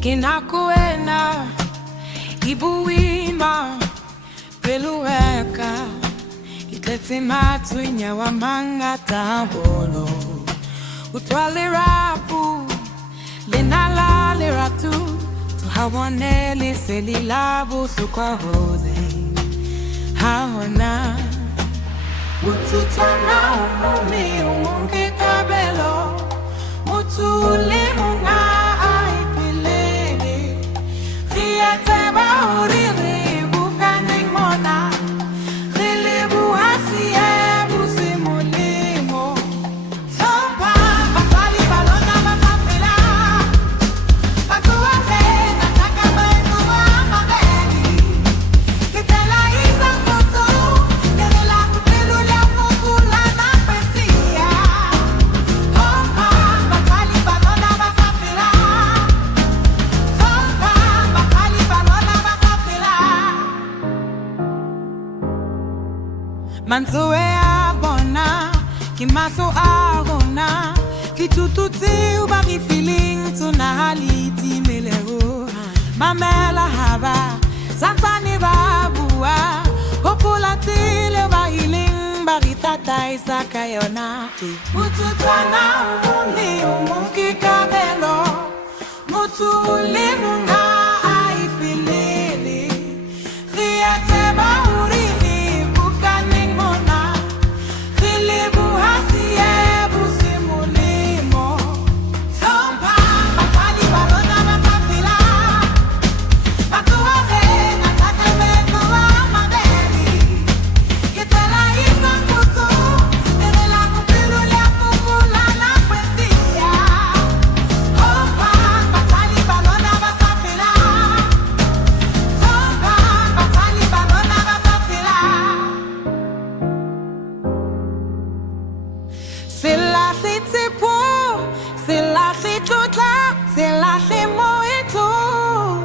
Kinakuena ibuima pelueka itletse matsunya wa manga tabolo utwale rapu lenala leratu to hawoneli selilabu sukwa hode hawana ututana umumi umunge kabelo mutule munga Manzoe abona, kimaso agona, kitututi ubari feeling tunaliti melero. Mamela haba, santani babua, hopulati le bahiling baritata isakayona. Mututana umuni umunki kabelo, mutule munga aipilili, riate bauri. C'est la c'est pour, c'est la c'est toute là, c'est la c'est moi et tout.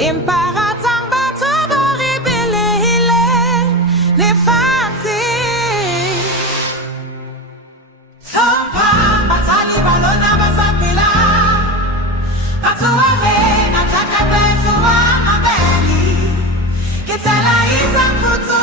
Imparatant bateau va révéler les fatigues. Sompa, batali balona basapila. Bateau arena, taka beso wa mabeli. Que c'est la isa kutu.